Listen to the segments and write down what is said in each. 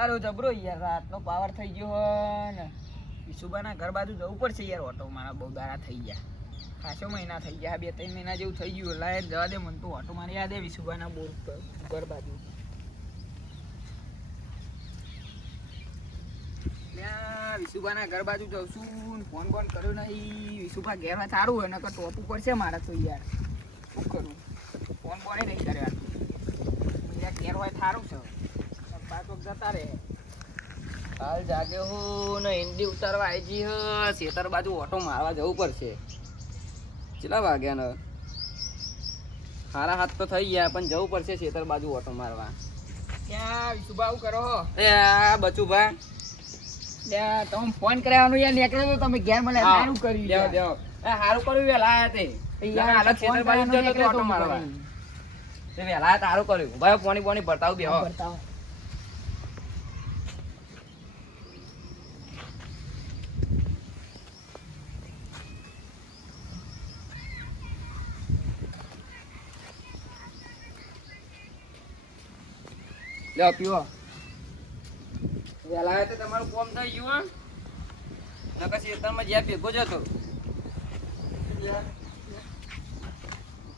વરસાદ જબરો યાર, રાતનો પાવર થઈ ગયો ને વિશુબાના ઘર બાજુ જવું પડશે યાર. ઓટો મારા બહુ દાડા થઈ ગયા, ખાસો મહિના થઈ ગયા, 2-3 મહિના જેવું થઈ ગયું. લાય જવા દે, મને તો ઓટો મારી યાદ હે વિશુબાના બોર ઘર બાજુ. વિશુભાના ઘર બાજુ જઉં છું, ફોન કર્યો નહીં. વિશુભા ઘેર સારું હોય ને ટોપ ઉપર છે મારે તો યાર, શું કરું? ફોન નહીં કર્યો યાર, ઘેર હોય સારું છે. પાછો જતા રહે. હાલ જાગ્યો હું ને ઈંડી ઉતારવા આવી ગઈ હ. ખેતર બાજુ ઓટો મારવા જવું પડશે. કેટલા વાગ્યા ને? 7:30 તો થઈ ગયા, પણ જવું પડશે ખેતર બાજુ ઓટો મારવા. ક્યાં વિશુભા આવું કરો? એ બચુભા તમે ફોન કરાવવાનું યાર, નીકળો તો તમે ઘેર મને સારું કર્યું. સારું કર્યું વેલા આયા તે યાર, ખેતર બાજુ જતો તો ઓટો મારવા તે વેલા આયા, સારું કર્યું. ભાઈ પાણી ભરતાવ બેહો. લ્યો પીવો. વેલા તો તમારું કોમ થઈ ગયું ને, પછી તમે જ્યાં ભેગો જતો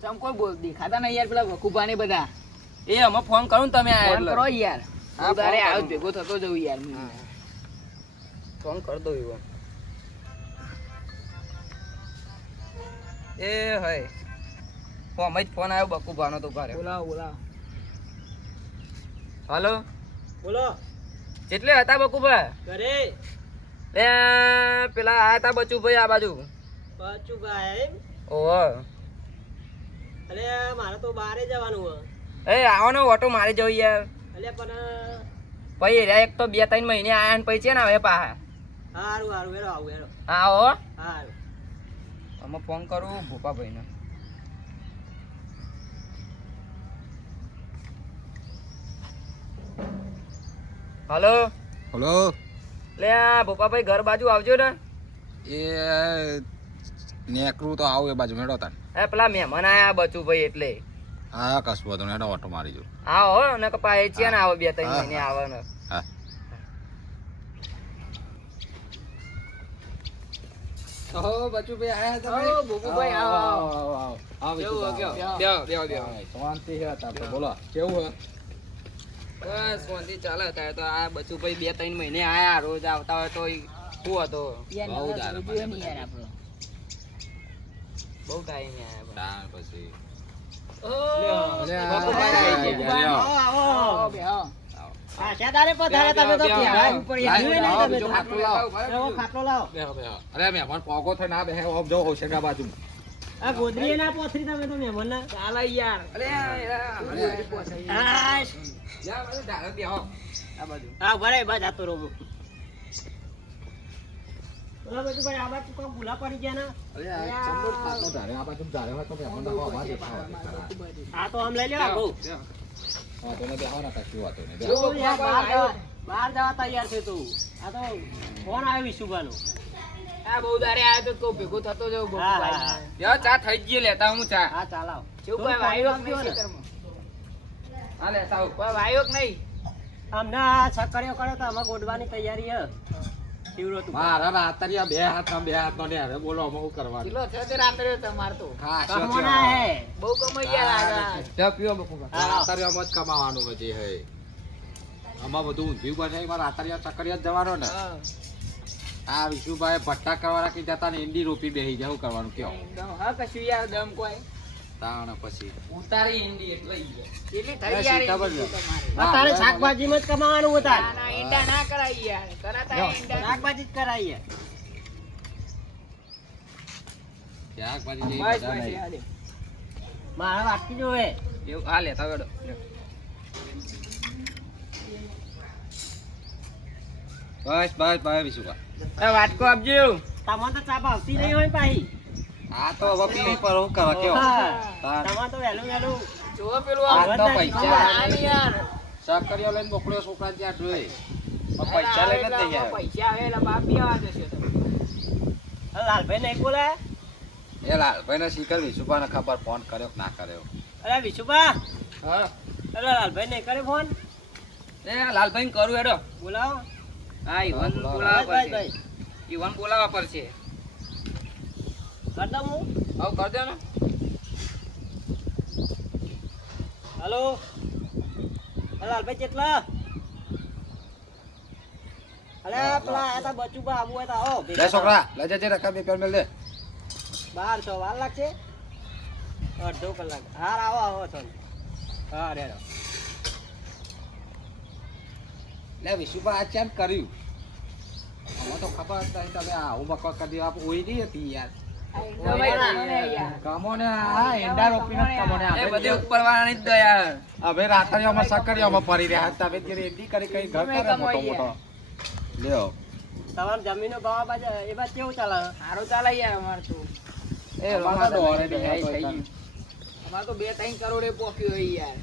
તમ કોઈ બોલ દેખાતા નહીં યાર, પેલા વકુભા ને બધા. એ અમે ફોન કરું ને તમે ફોન કરો યાર. હા તારે આવ ભેગો થતો જવું યાર, ફોન કર દો એવો. એ હય ફોન જ ફોન આવ્યો બકુભાનો તો ઘરે. બોલાવો. હાલો બોલો. કેટલે હતા બકુભા? ઘરે. એ પેલા આયા હતા બચુભાઈ આ બાજુ. બચુભાઈ? ઓહો. અરે મારે તો બહારે જવાનું હે. એ આવો ને ઓટો મારી જવું યાર. અલે પણ પછી રે એક તો 2-3 મહિને આયા ને પછી છે ને હવે પાહા. હારું વેરો આવું વેરો. આવો. હારું. અમે ફોન કરું ભૂપાભાઈ ને. હલો લે ભોપાભાઈ ઘર બાજુ આવજો ને. એ નેકરું તો આવું એ બાજુ મેળો તાર. એ પેલા મહેમાન આયા બચુભાઈ એટલે. હા કશું બધું હેડો ઓટો મારી જો. હા હો ને કપા એ છે ને આવો 2-3 મહિને આવે ને. હા ઓહો બચુભાઈ આયા તમે. ઓ ભોપાભાઈ આવો. કેવું ગયો? બેહો. શાંતિ છે તાર બોલો. કેવું હે? બસ શાંતિ ચાલે. અત્યારે તો આ બચુભાઈ 2-3 મહિને આયા, રોજ આવતા હોય તો શું હતો બહુ ટાઈમ આયા પછી. અરે મહેમાન પોગો થઈ ના બે જો હોશિયાર બાજુ. આ ગોદરી ના પોથરી તમે તો મહેમાન ના ચાલે યાર. અરે યાર બધું ધારે બેહો આ બાજુ. હા ભરે બા જાતો રહો. ઓલા બધું ભાઈ આ બાજુ કો ભૂલા પડી ગયા ના. અરે આ ચંદોર ખાતો ધારે આ બાજુ ધારે હોય તો મહેમાન ના આવાજ દેખાવ. આ તો આમ લઈ લ્યો આગો. હા તો ને બેહો ના કશું વાતો ને. બહાર જવા તૈયાર છે તું. આ તો ફોન આવ્યો વિશુભાનો. આ બહુ દારે આયો તો કો ભેગો થતો જાવ બહુ ભાઈ. યો ચા થઈ ગઈ લેતા હું ચા. હા ચાલાવ. કેવું કોઈ વાયરો નહીં ખેતરમાં. હા લેતા હું. કોઈ વાયરો નહીં. આમના સકરિયો કરે તો અમે ગોડવાની તૈયારી હે. શિવરો તું. મારા રાતરિયા બે હાથનો ને હવે બોલો અમે શું કરવાનું. કિલો છે તે રાતરિયો તમાર તો. હા કમોના હે. બહુ કમાઈ યાર આ. ચા પીઓ બકુબા. રાતરિયામાં જ કમાવાનું હજી હે. આમાં બધું ઊંધિયું બને મારા રાતરિયા સકરિયા જ જવાનો ને. આ વિશુભાઈ ભટ્ટા કરવા રાખી જતા ને ઈંડી રોપી બેહી જાવ કરવાનું કયો. હા કશું યાર દમ કોઈ તાણ પછી ઉતારી ઈંડી એટલે કેટલી થઈ યાર તારે શાકભાજીમાં જ કમાવાનું હતા. ના ઈંડા ના કરાય યાર. કરાતા ઈંડા શાકભાજી જ કરાય યાર. શાકભાજી જેવી મારા વાટકી જોવે એવું. હા લેતા વેડો. બસ વિશુભા વાટકો આપજો. તમારે તો ચા ભાવતી નહીં હોય પાહી. આ તો હવે પીવી પર હું કરવા કયો. તમારે તો વહેલું જોવો પેલું આ તો પૈસા યાર સકરિયો લઈને મોકલ્યો છોકરા ત્યાં જોઈ. પૈસા લઈને જ તૈયાર. પૈસા આવે એટલે બાપ પીવા જશે તમે. લાલભાઈ નહીં બોલાય? એ લાલભાઈ ને શીખર વિશુભા ને ખબર ફોન કર્યો કે ના કર્યો. અરે વિશુભા. હા અરે લાલભાઈ નહીં કરે ફોન. એ લાલભાઈ ને કરું હેડો બોલાવો. હા ઈવન ભાઈ, બોલાવા ભાઈ, પડશે ભાઈ. ઈવન બોલાવા પડશે કર દઉં હું? આવ કર દે ને હલો લાલભાઈ કેટલા અલે પેલા આયા તા બચુબા આબુ હોય તો આવો લે છોકરા લઈ જજે રકા બે પેર મેલ દે 1200 વાર લાગશે અડધો કલાક હાર આવો આવો છો હા રેડો લે વિશુભા આ ચામ કર્યું અમે તો ખબર હતા તમે આવું બકો કરી દે આપ ઓઈ ની હતી યાર કમોને આ એંડા રોપીને કમોને એ બધી ઉપર વાળાની જ દયા હવે રાતરિયામાં સકરિયામાં પડી રહ્યા તમે જે રેડી કરી કઈ ઘર કરે મોટો મોટો લ્યો તમારી જમીનો ભાવ બાજુ એ બાદ કેવું ચાલે સારું ચાલે યાર અમાર તો એ અમાર તો રોમા દોડે તો નહીં થઈ આવતો ગયું. અમાર તો 2-3 કરોડે પોક્યું હોય યાર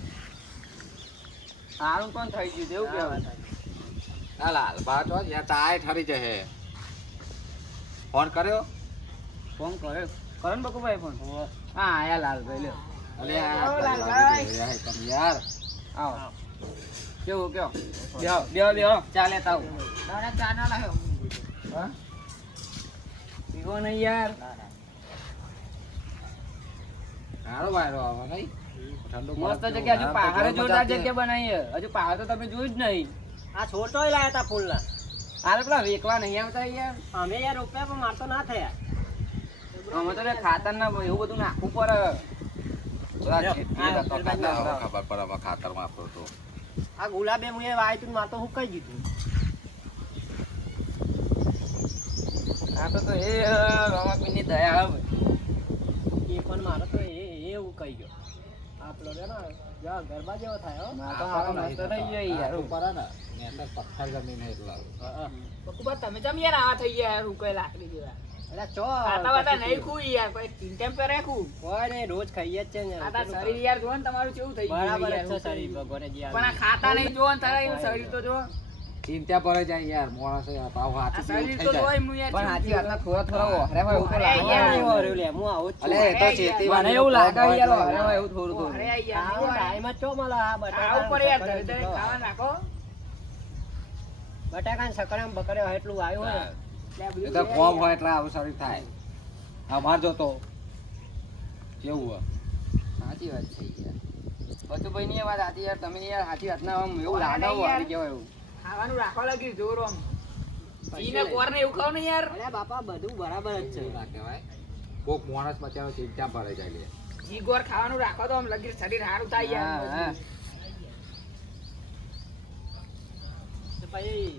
સારું કોણ થઈ ગયું તેવું કહેવાય ના લાલ બાત વાત યાર તાય ઠરી જશે ફોન કર્યો ફોન કર્યો કરો ને બકુભાઈ ફોન હા આયા લાલભાઈ લ્યો અલે ઓ લાલભાઈ. તમે યાર આવો કેવું કયો બેહો બેહો ચાલે તાવ તારા ચા ના લાવ્યો હા પીવો નહીં યાર હારો વાયરો આવે નહીં ઠંડો મસ્ત જગ્યા હજુ પહાડે જોરદાર જગ્યા બનાવી છે. હજુ પહાડ તો તમે જોયું જ નહીં આ છોટોય લાયા તા ફૂલના હારે પેલા વેકવા નહીં આવતા યાર અમે યાર રૂપિયા પણ મારતો ના થયા અમે તો ખાતર ના એવું બધું નાખવું પડે ખબર પડે આમાં ખાતર વાપરો તો આ ગુલાબે મુએ વાય તું મારતો હુકાઈ ગયું આ તો એ રમાપીની દયા હવે એ પણ મારો તો એ ઉકાઈ ગયો આપણો છે ને જા ગરબા જેવો થાય હો આ તો હારો મસ્ત થઈ ગયો યાર ઉપર ને નેતર પથ્થર જમીન હે એટલા બકુબા તમે ચમ યાર આવા થઈ ગયા રૂકે લાકડી જેવા એટલે ચો ખાતા વાતા નહીં ખુઈ યાર કોઈ તીન ટાઈમ પે રાખું કોઈ નહીં રોજ ખાઈએ જ છે ને આ તાર શરીર યાર જો ને તમારું કેવું થઈ ગયું બરાબર જ યાર, છે હું શરીર કહ્યું. ભગવાને જે પણ આ ખાતા નહીં જો ને તારા એવું શરીર તો જો ચિંતા પડે જાય યાર માણસ પાવ આ હાથી શરીર થઈ તો જાય જોઈ હું યાર પણ હાથી વાતના થોડા ઓહરે હોય એવું તો અરે લાગે યાર યાર. લે હું આવું જ છું અલે એ તો ચેતી મને એવું લાગે યાર ઓહરે હોય એવું થોડું થોડું અરે યાર ટાઈમ જ ચો મળે આ આ ઉપર યાર ધરે ધરે ખાવા નાખો બટાકા સકરામ બકરે એટલું આવ્યું હોય ને એટલે આ બધું એ તો લે કોમ યાર. હોય એટલે આવું શરીર થાય અમાર જોતો કેવું હોય સાચી વાત છે યાર બચુભાઈ ની વાત સાચી યાર તમે યાર સાચી વાત ના આમ એવું લાગે યાર. કેવાય એવું ખાવાનું રાખવા લાગી જોર આમ ઈને કોર ને એવું ખાવ ને યાર અરે બાપા બધું બરાબર જ છે એવું ના કહેવાય કોક માણસ બચારો ચિંતા પડે જાય લે જી ગોર ખાવાનું રાખો તો આમ લગી શરીર સારું થાય યાર તો પછી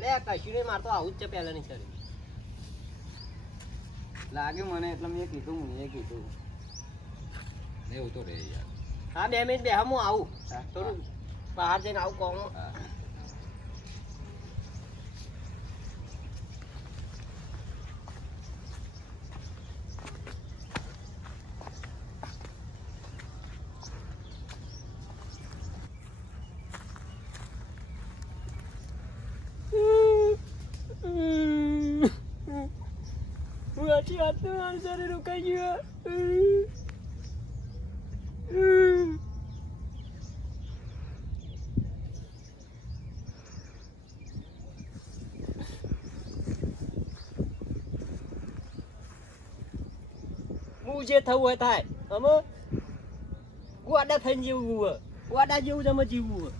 લે કશું નહીં મારતો આવું જ છે પહેલાની શરીર લાગ્યું મને એટલે મેં કીધું એવું તો રે યાર હા 2 મિનિટ બે હું આવું થોડું બહાર જઈને આવું કહું હા. સાચી વાત તો મારું શરીર રોકાઈ ગયું હું જે થવું હોય થાય અમે ગોડા થઈને જેવું હોય ગોડા જેવું જ અમે જીવવું હોય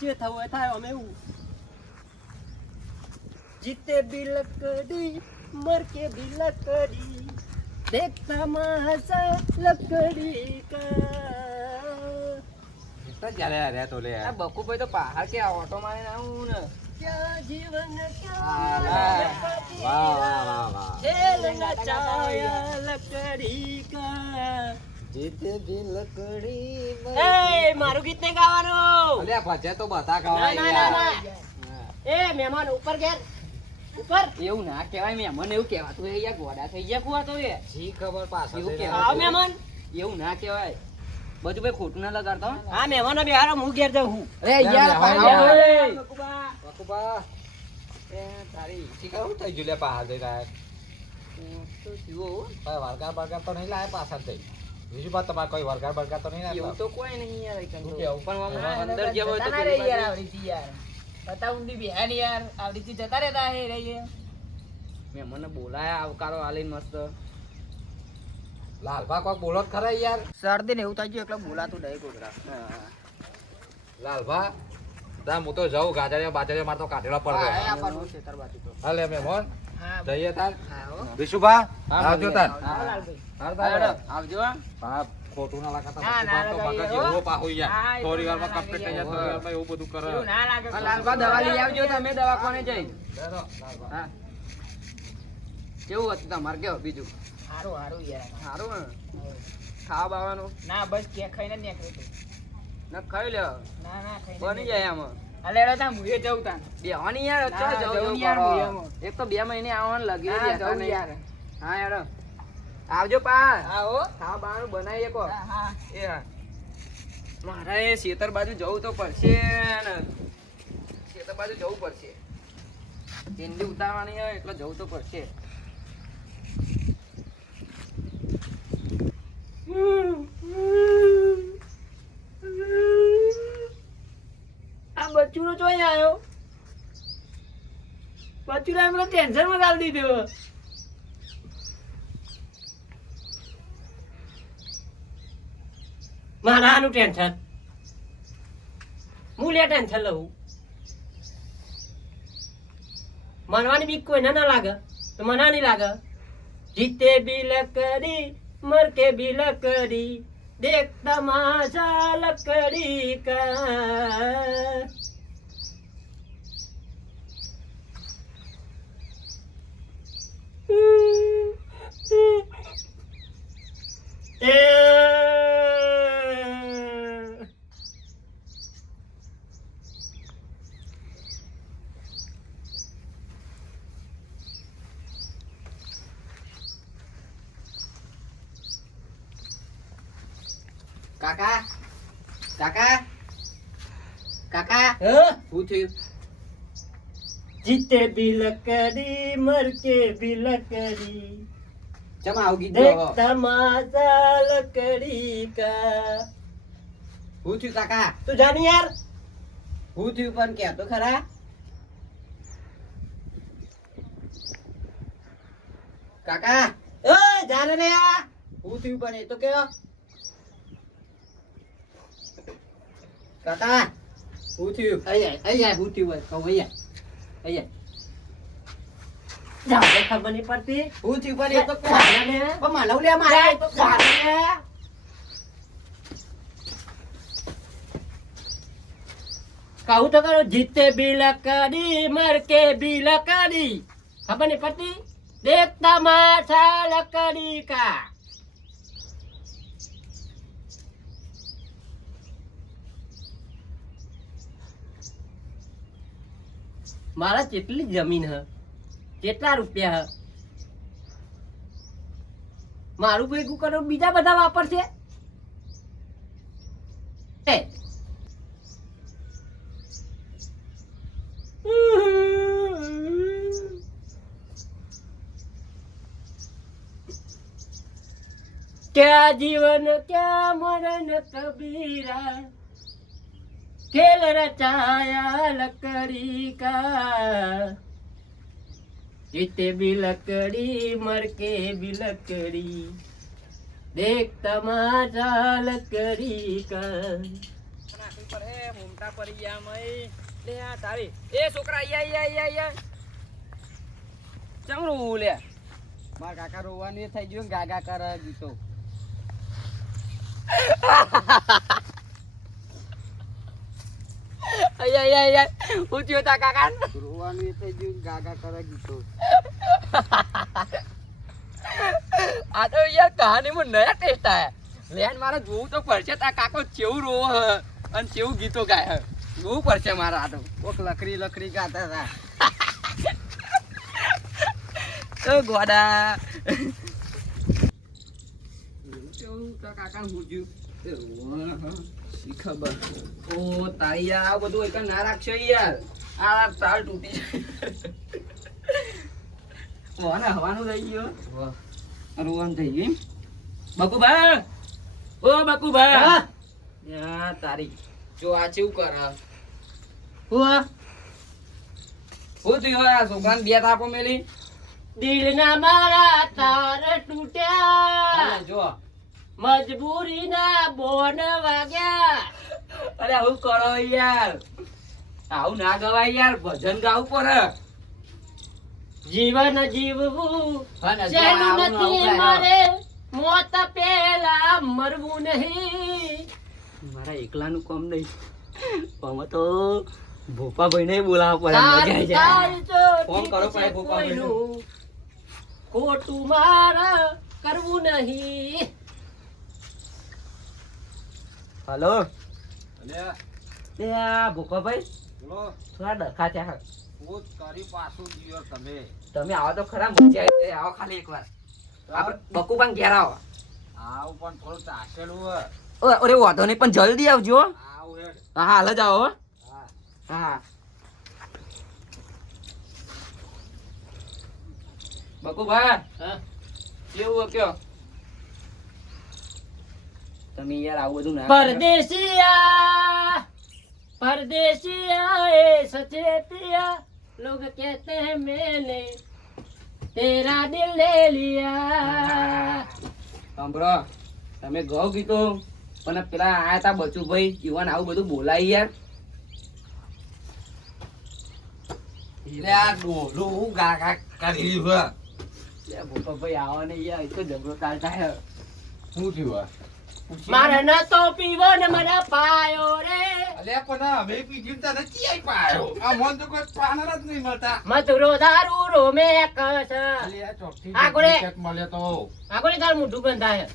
જે થવું હોય થાય અમે એવું जीते भी लकड़ी मर के भी लकड़ी देखता महासा लकड़ी का તો જ્યારે રે તો લે આ બકુભાઈ તો પહાડ કે ઓટો મારીને આવું ને क्या जीवन વાહ क्या વાહ વાહ जेल नचाया लकड़ी का જીતે ભી લકડી ए मारू गीत नहीं गाવાનું અલ્યા ભજે તો બધા ના ગાવાય ના ના યાર ના એ મહેમાન ઉપર ગયા ઉપર એવું ના કહેવાય મેં મને એવું કહેવાતું એ યાર ગોડા થઈ ગયા કુવા તો એ જી ખબર પાછળ એવું રે. કહેવાય. આવ મહેમાન એવું ના કહેવાય બધું ભાઈ ખોટું ના લગાડતો હો. હા મહેમાનો બેહારો હું ઘેર જાઉં હું અરે યાર, યાર ભાઈ, આવો યાર. એ. બકુબા. બકુબા એ તારી ઠીક હું થઈ ગયું લે પાછળ જઈ રહ્યા તો થયું હો. ભાઈ વાળગા બાળગા તો નહીં લાય પાછળ થઈ બીજું વાત તમારે કોઈ વરગાર બરગાર તો નહીં ને એવું તો કોઈ નહીં યાર શું કેવું? પણ આમ અંદર જેવો હોય તો જતા પેલી રહે યાર બાજુ- આવડીથી યાર બતા ઊંડી બિહાર યાર આવડીથી જતા રહેતા હે રહીએ મેં મને બોલાયા આવકારો આલીને મસ્ત લાલભા કોક બોલો જ ખરા યાર. શરદી ને એવું થઈ ગયું એટલે બોલાતું નહીં કોકરા લાલભા તા હું તો જાઉં ગાજરિયા બાજરિયા માર તો કાઢેલા પડે. હાલે મહેમાન હા જઈએ તાર હા હો વિશુભા હા, આવજો તાર. હા લાલભાઈ હાલ હા, તાર. આવજો હા. હા, ખોટું ના લાગતા ના, ના તો મગજ લગાવીએ, એવો હો. પાહો યાર. હા, એ તો થોડી વારમાં ના કમ્પ્લીટ થઈ લાગે, જાય, થોડી વારમાં એવું બધું કરે. એવું ના લાગે હા, લાલબા દવા લઈ આવજો તમે દવાખાને જઈ લેરો, લાલભા. હા કેવું હતું તમારે કેવું બીજું હારું હારું યાર સારું ને ખાવા બાવાનું ના બસ કે ખાઈને જ નીકળ્યો તું. ના ખાઈ લ્યો ના ના ખાઈને બની જાય આમાં અલે રે તા મુએ જઉં તા બેવાની યાર ના, ચો જવું જવું યાર, કરો. મુયામાં. એક તો 2 મહિને આવવાનું લાગી ના, રહ્યા જવું નહીં. યાર. હા યાર આવજો પા હા હો ખાવા બાવાનું બનાવીએ કો હા હા એ હા મારે ખેતર બાજુ જવું તો પડશે ને ખેતર બાજુ જવું પડશે ઈંડી ઉતારવાની હોય એટલે જવું તો પડશે આ બચ્ચુનો ચોઈ આવ્યો બચ્ચુને એમને ટેન્શન માં ગાળી દીધું મારાનું ટેન્શન હું લે ટેન્શન લઉં મનવાની બીક કોઈને ના લાગે તો મના નહીં લાગે જીતે બી લકડી મર કે બી લકડી દેખ તમાશા લકડી કા કાકા કાકા કાકા શું થયું જીતે બી લકડી મર કે બી લકડી ચમ આવું ગીત દેખ ગાવો? તમાશા લકડી કા શું થયું કાકા તું જાની યાર શું થયું પણ કે તો ખરા કાકા એ જાને રે આ શું થયું પણ એ તો કયો કાકા શું થયું અહીંયા હું થયું હોય કહું અહીંયા જાને ખબર નહીં પડતી શું થયું પણ એ તો કહો. જાને પણ મને લે મારે એ તો કહો. જાને કહું તો કરો જીતે બી લકડી મર કે બી લકડી ખબર નહીં પડતી દેખ તમાશા લકડી કા મારા કેટલી જમીન હ કેટલા રૂપિયા હ મારું ભેગું કરો બીજા બધા વાપરશે એ क्या जीवन क्या मरण कबीरा खेल रचाया लकड़ी का जीते भी लकड़ी मर के भी लकड़ी देख तमाशा लकड़ी का મોમટા પડી ગયા મય લે આ તારી એ છોકરા આયા ચમ રોવું લે માર કાકા રોવાનું એ થઈ ગયું ગાગા કરે ગીતો આયા પૂછ્યો તા કાકા રોવાનું એ થઈ ગયું ગાગા કરે ગીતો આ તો યાર કહાનીમાં નયા ટેસ્ટ આયા લેન મારે જોવું તો પડશે તા કાકો કેવું રોવો હ અને કેવું ગીતો ગાય હ જોવું પડશે મારે આ તો કોક લકડી લકડી ગાતા હતા તો ગોડા કેવું તા કાકા હુજ્યું શી ખબર ઓ તારી યાર આ બધું એક ના રાખશો યાર આ તાર તૂટી જાય હવાનું થઈ ગયો રોવાનું થઈ ગયું બકુબા ઓ બકુભા હા યા તારી જો આ ચેવું કર હું હું થયું આ છોકરાને બે થાપો મેલી દિલના મારા તાર તૂટ્યા હાલે જો મજબૂરીના બોન વાગ્યા અરે હું કરો યાર આવું ના ગવાય યાર ભજન ગાવું પડે જીવન જીવવું અને જો સહેલું આવું નથી આવું મારે મોત પહેલા મરવું નહીં મારા એકલાનું કામ નહીં આમાં તો ભોપાભાઈ ને બોલાવવા પડે મજા આવી જાય. ફોન કરો પડે ભોપાભાઈને. કોઈનું ખોટું મારા કરવું નહીં હલો અલ્યા એ આ ભોપાભાઈ બોલો થોડા ડખા થયા હું તારી પાછું જીયો તમે તમે આવો તો ખરા મજા આવી જાય. આવો ખાલી એકવાર આપણે બકુબાન ઘેર આવો. આવું પણ થોડું ચાસેલું હે અરે વાંધો નહીં પણ જલ્દી આવજો. આવું હેડ હા હાલ જ આવો હો. હા હા બકુભા હા? કેવું કયો તમે યાર આવું બધું ના परदेसिया परदेसिया ए सचे पिया लोग कहते हैं मैंने तेरा दिल ले लिया સાંભળો તમે ગૌ ગીતો પણ પેલા આયા તા બચુભાઈ જીવન આવું બધું બોલાય યાર લે આ ડોલું હું ગાગા કરી રહ્યું હે ભોપાભાઈ આવો ને યાર એ તો ઝઘડો ચાલતા હે. શું થયું હે मारा न तो पीवो न मरा पायो रे અલ્યા પણ અમે પીધું તને ચિયાઈ પાયો આ મન તો કોઈ પાનર જ નહીં મળતા मधुरो दारू रो में कस અલ્યા ચોથી આ ગોળે. ટિકિટ મળે તો આગળ તાર મુઠું બંધા હે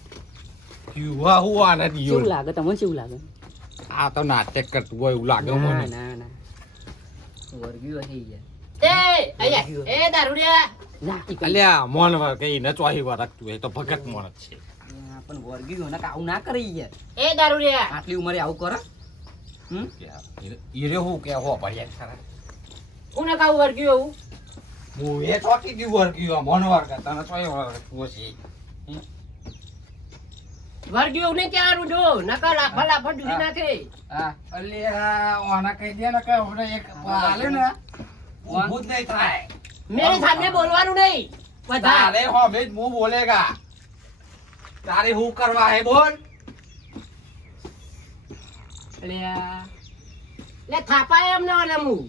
યુવા હું આને કેવું દિયો લાગે તમને કેવું લાગે? આ તો નાટક કરતું હોય એવું લાગે ના મને ના ના વર્ગ્યું હશે યાર. ए अया ए दारूडिया ના ઈ કઈ- અલ્યા મોન વર કઈ ન ચોહી વાર રાખતું હોય તો ભગત મોણ જ છે આ પણ વર્ગ્યું ને આવું ના કરી યાર. ए दारूडिया આટલી ઉંમરે આવું કરે? હમ? ઈરે હું કે હો ભર્યા ખરા उन्हें का वर्ग गयो હું એ ચોકી ગયું વર ગયું મોન વર કે તને ચોહી વાર રાખતું હશે वर्ग गयो ने क्या रुडो नका लाफा लाफा डूबी नाखे હા અલ્યા ઓના કહી દે ને કે ઓને એક હાલે ને ઊભું જ નહીં થાય मेरे सामने बोलवानु नहीं बता તારે હો મેં મું બોલેગા તારે હું કરવા હે બોલ ले थापा है हमने वाला मुंह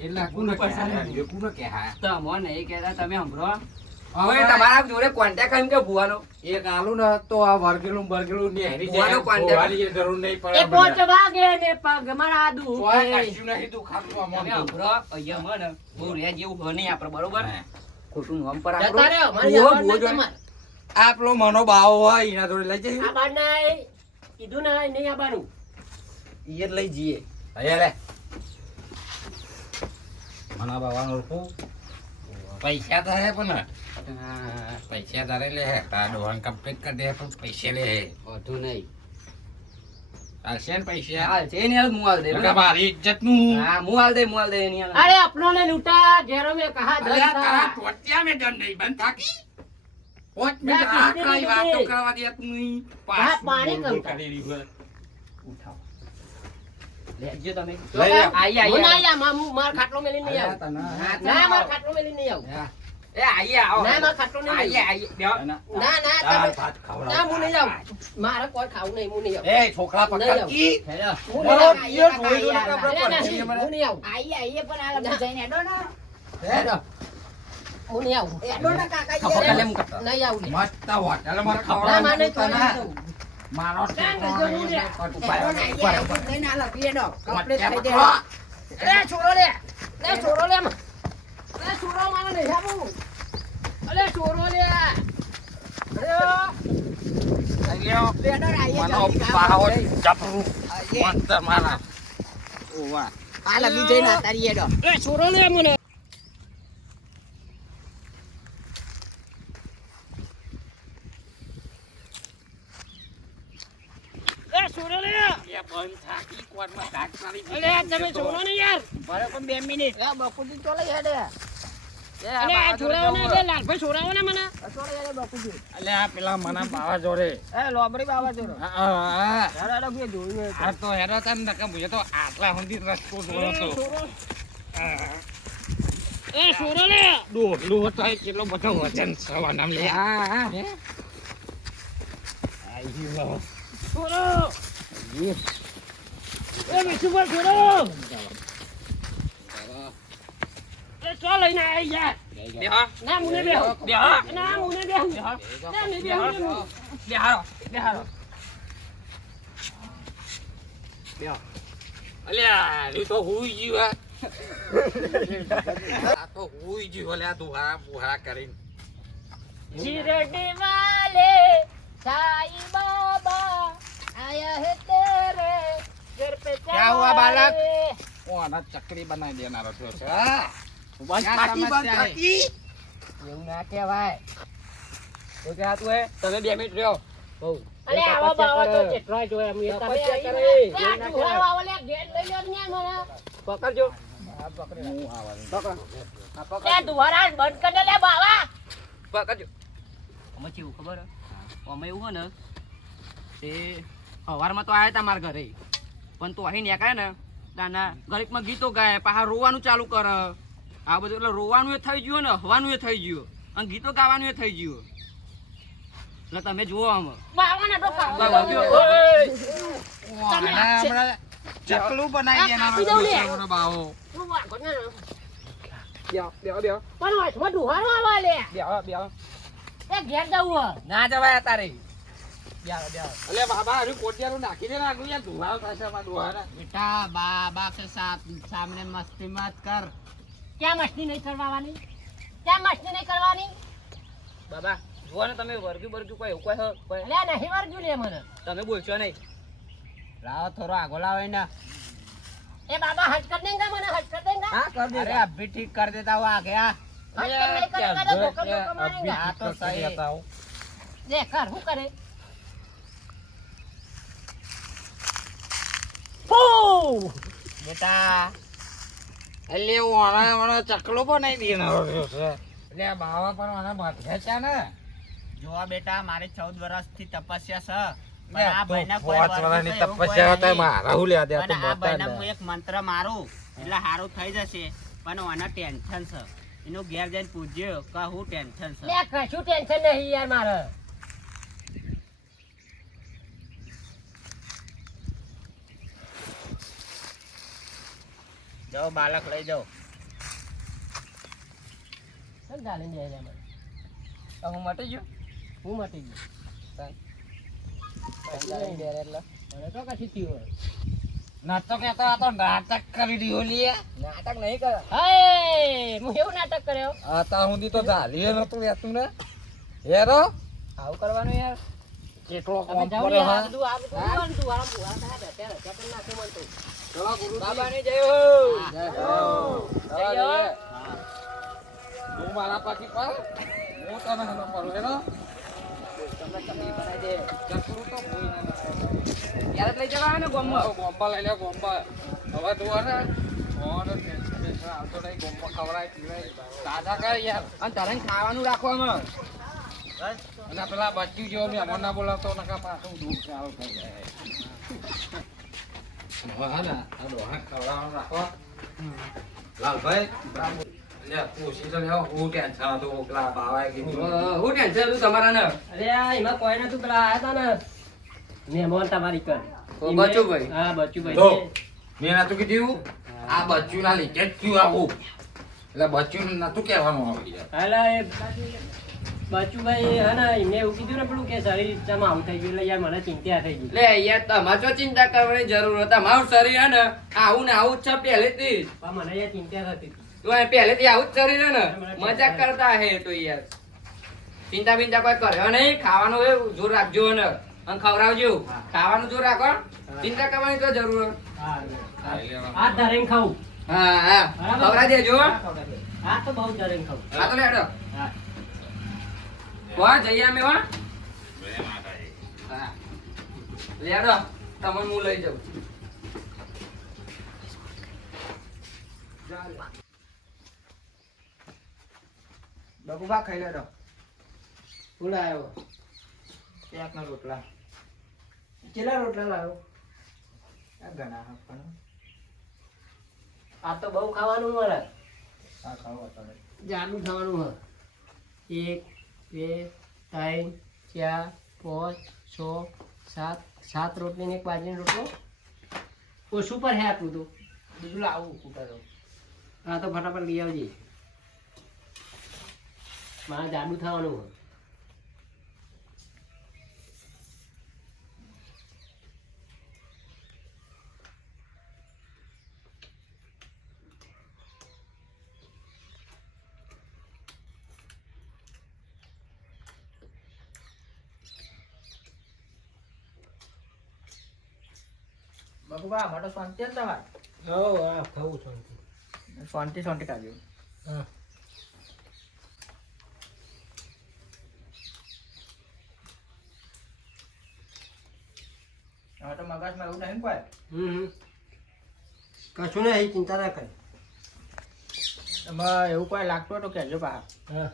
એટલે કોને કહે કોને કહે તમને એ કહેતા તમે સાંભળો. હવે તમારા જોડે કોન્ટેક્ટ એમ કે ભુવાનો એક આલુ ને તો આ વર્ગેલું બર્ગેલું ને હેરી ભુવાનો contact. ભુવાની જરૂર નહીં પડે ए पोच वागे ने पग मारा दू કોઈ કશું નહીં તું ખાતું આ તમે મન સાંભળો અહીંયા મને બહુ રે જેવું હોય નહીં આપણે બરોબર હા. ખોટું નામ પર जता रे આપણું हमारी ભૂવો आवाज ભૂવો नहीं જોડે. तुम्हार આપલો મનો બાવો હોય એના જોડે લઈ જઈ आ बार नहीं कीधु ना नहीं आबानु ઈ જ લઈ જઈએ. અહીંયા લે મના બાવાનો રૂપું પૈસા તો હે પણ હા, પૈસા તારે લે હે તાર ડોહન કમ્પ્લીટ કરી દે પણ પૈસા લે હે વધુ નહીં. ચાલશે ને પૈસા હાલ છે એની હાલ મું હાલ દે. નકર મારી ઇજ્જત નું હા મું હાલ દે મું હાલ દે એની હાલ. अरे अपनों ने लूटा घरों में कहा અલ્યા धन તારા था ટોટિયા મેં દંડ નહીં બંધ થાકી પોચ ના, મિનિટ આ કિસને કઈ કીધી? વાતો કરવા દે તું નહીં હા, પાણી બોલ બોલ કમતા. કરી રહી હોય. ઉઠાવો. લેજો તમે. લઈ લે. આઈ આઈ હું ના આઈ. आया मामू मार खाटलो में नहीं અલ્યા आऊं તને ना मार खाटलो में नहीं आऊं યા, એ આઈએ આવો ના મારે ખાટલો નહીં આઈએ આઈએ બેહો. તને ना ना દાળ તમે ભાત ખવડાવ. ના હું નહીં આવું મારે કોઈ ખાવું નહીં હું નહીં આવું એ છોકરા નહીં પકડ આવું. કી હેલો. હું બોલો, નહીં ઈયો આવું. જોઈ લો ને કે આપણે અરે પડખે નહીં, મને. હું નહીં આવું આઈએ આઈએ પણ આ લગ્ન જઈને હેડો ને હેડો. હું નહીં આવું હેડો ને કાકા ખબર યાર. કાલે મું કરતા. નહીં આવું મસ્ત હોટલમાં ના ખવડાવ માને તને. તો નહીં આવું. મારો ના, છોકરો નહીં, નહીં, નહીં. ઉભા હેડો રહો, ને ઉભા આઈએ રહો, ઉભા આઈએ જઈને હાલો હેડો રહો. કમ્પ્લીટ થઈ પકડો. જાય અરે છોરો લે છોરો લે અરે છોરો મારે નહીં આવું અરે છોરો લે અરે લ્યો. હેડો ને આઈએ મનો જલ્દી કામ પાહો થઈ. જપરું. મસ્ત મારા. ઓવા. આ લગ્ન જઈને આતારી હેડો અરે છોરો લે મને અરે છોરો લે એ બંધ થાકી કોરમાં ધાક મારી અરે તમે છોરો ને યાર બરો પણ 2 મિનિટ આ બપોરથી તો લઈ હેડે અલે આ છોરાઓ ને બે લાલભાઈ છોરાઓ ને મને અલ્યા પેલા મના બાવા જોડે લોબડી બાબા જોડો હા હેડો બે જોયું આ તો હેરો તને નકા મુજે તો આટલા સુધી રસ્તો જોયો તો એ છોરો લે ડોહલું હતો એ કેટલો બધો વજન સવા નામ લે હા છોરો એ મિઠુભાઈ છોરો એ ચો લઈને આવી યાર બેહો ના મુને બેહો બેહો ના મુને બેહો ના મે બેહો બેહારો અલ્યા એ તો હુઈ ગયું આ તો હુઈ ગયું અલ્યા દુહારા બુહારા કરીને शिरडी वाले साईं बाबा आया है तेरे घर पे क्या हुआ बालक? ઓના ચકરી બનાવી દેનારો થયો છે એવું ના કહેવાય તો કે આ તું હે તમે 2 મિનિટ રહ્યો બહુ અલે આવા બાવા તો કેટલાય જોયા અમે તમે તપસ્યા કરે. આ તું આવા લે ગેટ લઈ લો ને મને પકડજો હું આવવાનું પકડ એ દુવારા બંધ કરી દે લે બાવા પકડજો અમે કેવું ખબર હે? અમે એવું હે ને તે સવારમાં તો આયા તા મારા ઘરે પણ તો અહીં નીકળે ને તાના ઘડીકમાં ગીતો ગાય પાછા રોવાનું ચાલુ કરે આ બધું એટલે રોવાનું એ થઈ ગયું ને હવાનું એ થઈ ગયું અને ગીતો ગાવાનું એ થઈ ગયું એટલે તમે જુઓ આમ બાવાને તો બાવા, તમે ચકલું બનાવી દેનારો આપી દઉં લે. થયો છે બાવો તું વાગો ને બેહો બેહો પણ વાંચમાં દુવારો આવા લે બેહો બેહો એ ઘેર જવું ના જવાય તારે બેહો બેહો અલે બાબા હરી કોટિયારું નાખી દે ને આટલું યાર ધુવાવ થશે અમારા ડોહાના बेटा बाबा के साथ सामने मस्ती मत कर ક્યાં મસ્તી નહીં કરવાની ક્યાં મસ્તી નહીં કરવાની બાબા જુઓ ને તમે વર્ગ્યું બરગ્યું કોઈ એવું કોઈ હે? કોઈ અલે નહીં વર્જુ લે મને તમે બોલશો નહીં लाओ थोड़ा आगो लाओ ना એ બાબા હટ કર દેંગા મને હટ કર દેંગા હા कर दे अरे अभी ठीक कर देता हूँ आ गया હટ કર નહીં કરેગા તો ધોકા ધોકા મારેગા हाँ तो सही દે કર હું કરે ફૂ बेटा એટલે ઓના ચકલો બનાવી દેનારો થયો છે એટલે આ બાવા પણ ઓના બાંધ્યા છે ને जो बेटा हमारे 14 वर्ष की तपस्या से લે, તું 5 વર્ષની તપસ્યા હતા મારા હું લ્યા દે તું આ બતા ભાઈને ને હું એક મંત્ર મારું એટલે સારું થઈ જશે પણ ઓને ટેન્શન છે એનું ઘેર જઈને પૂછ્યો કે હું ટેન્શન છે લે કશું ટેન્શન નહીં યાર મારે જાઓ બાલક લઈ જાઓ ચલ ગાલી દે લે મને તો હું મટી ગયો હું મટી ગયો ગાલી દે એટલે મને તો કશી થયું હોય નાટક કહેતો આ તો નાટક કરી દીધો લે નાટક નહીં કરે હે હું એવું નાટક કર્યો આતા સુધી તો ઝાલીએ નતું રહેતું ને હેરો આવું કરવાનું યાર કેટલો તમે કોમ જાઓ કરે યાર, હા આ બધું જોવાનું તું વાળા ભૂવા થાય ને, અત્યારે અત્યારે નાખું મને તું. ચલો ગુરુજી બાબાની જય હો જય હો. જય જય હો. તું મારા પાકી પર હું તને હનો પર હેરો તમને તકલીફ બનાવી દે ચકલું તો કોઈ ના યાર જ લઈ જવા ને ગોમમાં ગોમ્બા લઈ લે ગોમ્બા હવે તું ને ઓન ટેન્શન આવતો નહીં ગોમ્બા ખવડાય પીવાય દાદા કર યાર અને તારે ખાવાનું રાખવામાં અને પેલા બચ્ચું જેવો મેં અમર ના બોલાવતો નકા પાછું દૂધ ચાલુ થઈ જાય હા ને આ ડોહા ખવડાવવાનું રાખો લાલભાઈ લે પૂછી તો લેવો હું ટેન્શન હતું પેલા બાવાએ કીધું હું ટેન્શન હતું તમારા ને અરે આ એમાં કોઈ નતું પેલા આયા તા ને મહેમાન તમારી કર ઓ, બચુભાઈ. હા જો બચુભાઈ મેં નતું કીધું આ બચ્ચું ના લીધે જ થયું આવું એટલે બચ્ચું નતું કહેવાનું આવે યાર હાલા એ બચુભાઈ હા ને એમને એવું કીધું ને પેલું કે શરીર ચમ આવું થઈ ગયું એટલે યાર મને ચિંતા થઈ ગઈ લે યાર તમારે શું ચિંતા કરવાની જરૂર હતી તમારું શરીર હે ને આવું ને આવું જ છે પહેલેથી જ. પણ મને યાર ચિંતા થતી હતી. તો આ પહેલેથી આવું જ શરીર હે ને મજાક કરતા હે તો યાર ચિંતા બિંતા કોઈ કર્યો નહીં ખાવાનું એ જોર રાખજો ને અને ખવડાવજો ખાવાનું જોર રાખો ચિંતા કરવાની તો જરૂર હે. હા આ ધરેન ખાવું હા હા ખવડાવી દેજો હો. હા તો બહુ ધરેન ખાવું હા તો લેડો હા કોણ જઈએ અમે વા હા લેડો તમને હું લઈ જાઉં બકુબા ખાઈ લે તો હું લાવ્યો એકના રોટલા કેટલા રોટલા લાવ્યો આ ઘણા આપવાનો આ તો બહુ ખાવાનું મારે આ ખાવો અત્યારે જાડું ખાવાનું હ 1 2 3 4 5 6 7 7 રોટલી ને એક બાજરીનો રોટલો ઓછું પર હે આટલું તો બીજું લાવું કૂટર હા તો ફટાફટ લઈ આવજે મારે જાડું થવાનું હ બકુબા માટે શાંતિ ને તમારે હા ખાવું છું શાંતિ શાંતિ કાઢજો હા હવે તો મગજમાં એવું નહીં કોઈ કશું નહીં ચિંતા ના કરે એમાં એવું કોઈ લાગતું હોય તો કહેજો પા હા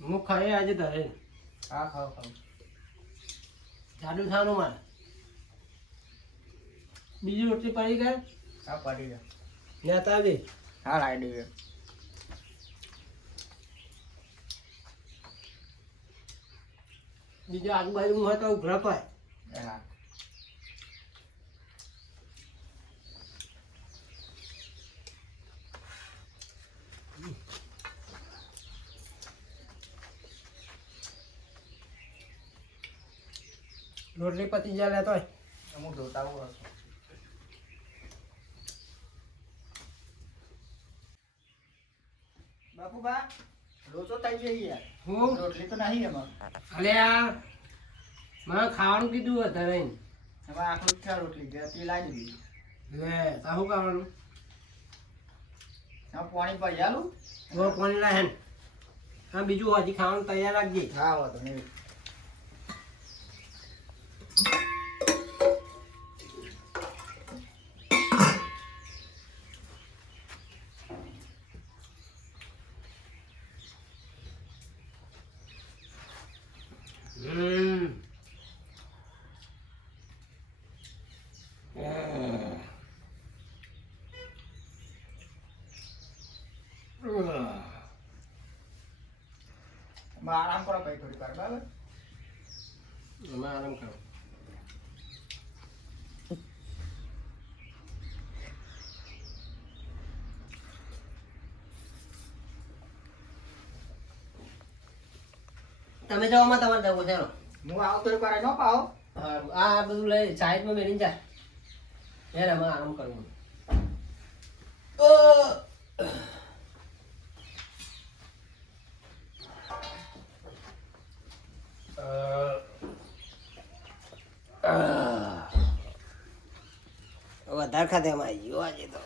હું ખાઈ આજે ધરે હા ખાવ ખાવ જાડું થવાનું મારે બીજી રોટલી પડી ગઈ હા પડી ગયા લેતા આવી હા લાવી દઈએ બીજું આજુબાજુ હોય તો ઉઘરા પાય હા રોટલી પતી જાય લેતો હોય અમુક ધોતા આવું હશે બાપુબા લોચો થઈ જઈ યાર હું રોટલી તો નહીં એમાં અલે આ મને ખાવાનું કીધું વધારે એમાં આખું ક્યાં રોટલી ગયા તે લાવી દીધી લે તાહું ખાવાનું એમાં પાણી પડી આલું તો પાણી લાય ને હા બીજું હજી ખાવાનું તૈયાર રાખજે હા વાંધો નહીં આરામ કરો ભાઈ થોડી વાર બરાબર એમાં આરામ કરો તમે જવામાં તમારે જવું ચાલો હું આવું થોડી વાર ન પાવ સારું આ બધું લઈ સાઈડમાં મેળીને જા યાર એમાં આરામ કરવું વધારે ખાતે એમાં આવી ગયો આજે તો